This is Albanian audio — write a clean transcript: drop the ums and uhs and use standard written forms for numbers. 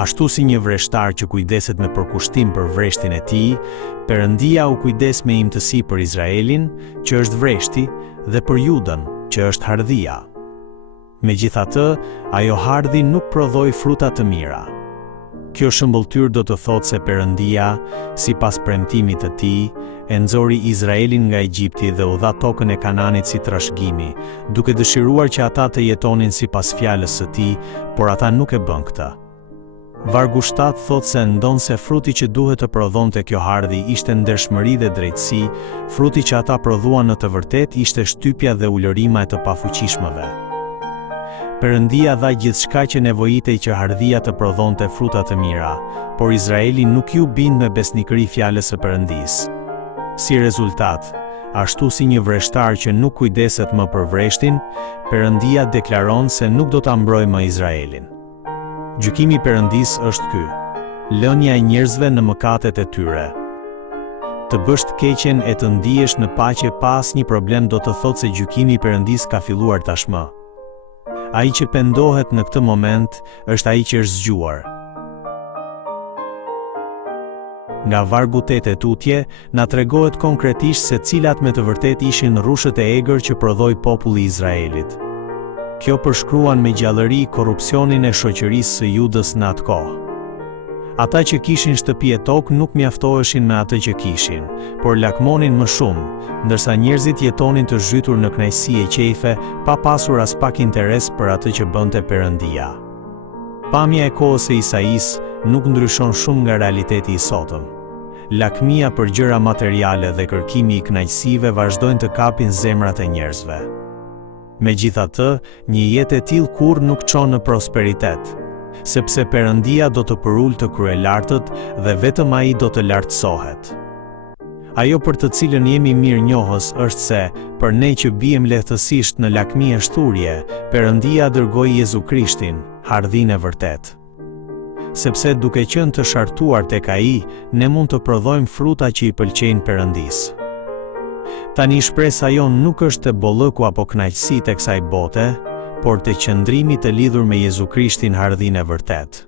Ashtu si një vreshtar që kujdeset me përkushtim për vreshtin e tij, Perëndia u kujdes me imtësi për Izraelin, që është vreshti, dhe për Judën, që është hardhia. Megjithatë, ajo hardhi nuk prodhoi fruta të mira. Kjo shëmbulltyr do të thotë se Perëndia, sipas premtimit të tij, e nxori Izraelin nga Egjipti dhe u dha tokën e Kananit si trashëgimi, duke dëshiruar që ata të jetonin sipas fjalës së tij, por ata nuk e bën këtë. Vargu 7 thot se ndonse fruti që duhet të prodhonte kjo hardhi ishte ndershmëri dhe drejtësi, fruti që ata prodhuan në të vërtet ishte shtypja dhe ulërima e të pafuqishmëve. Perëndia dha gjithçka që nevojitej që hardhia të prodhonte fruta të mira, por Izraeli nuk ju bind me besnikëri fjalës së Perëndisë. Si rezultat, ashtu si një vreshtar që nuk kujdeset më për vreshtin, Perëndia deklaron se nuk do ta mbrojë më Izraelin. Gjykimi i Perëndisë është ky: lënia e njerëzve në mëkatet e tyre. Të bësh të keqen e të ndihesh në paqe pa asnjë problem do të thotë se gjykimi i Perëndisë ka filluar tashmë. Ai që pendohet në këtë moment është ai që është zgjuar. Nga vargu 8 e tutje, na tregohet konkretisht se cilat me të vërtet ishin rrushët e egër që prodhoi populli i Izraelit. Kjo përshkruan me gjallëri korrupsionin e shoqërisë së Judës në atë kohë. Ata që kishin shtëpi e tokë nuk mjaftoheshin me atë që kishin, por lakmonin më shumë, ndërsa njerëzit jetonin të zhytur në kënaqësi e qejfe, pa pasur as pak interes për atë që bënte Perëndia. Pamja e kohës së Isaisë nuk ndryshon shumë nga realiteti i sotëm. Lakmia për gjëra materiale dhe kërkimi i kënaqësive vazhdojnë të kapin zemrat e njerëzve. Megjithatë, një jetë e tillë kurrë nuk çon në prosperitet, sepse Perëndia do të përul të kryelartët dhe vetëm ai do të lartësohet. Ajo për të cilën jemi mirënjohës është se, për ne që bijem lehtësisht në lakmi e shturje, Perëndia dërgoi Jezu Krishtin, hardhinë e vërtet. Sepse duke qenë të shartuar tek ai, ne mund të prodhojmë fruta që i pëlqejnë Perëndisë. Tani shpresa jon nuk është të bollëku apo kënaqësi të kësaj bote, por të qëndrimit të lidhur me Jezu Krishtin, hardhinë e vërtet.